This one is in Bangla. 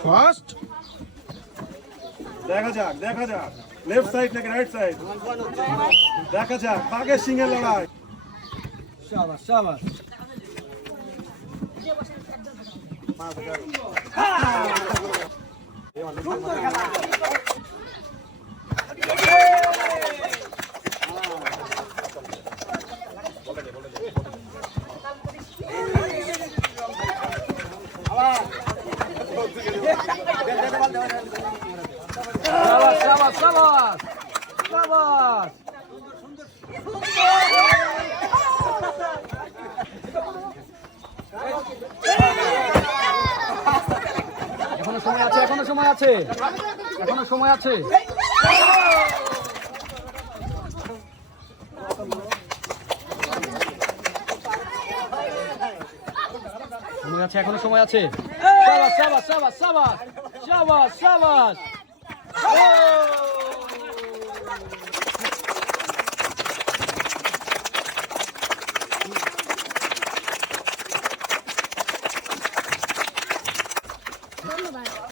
ফার্স্ট দেখা যাক লেফট সাইড নাকি রাইট সাইড দেখা যাক বাঘের সিংহের লড়াই শাবাশ শাবাশ শাবাশ শাবাশ শাবাশ এখনো সময় আছে এখনো সময় আছে এখনো সময় আছে সময় আছে এখনো সময় আছে শাবাশ শাবাশ শাবাশ শাবাশ শাবাশ শাবাশ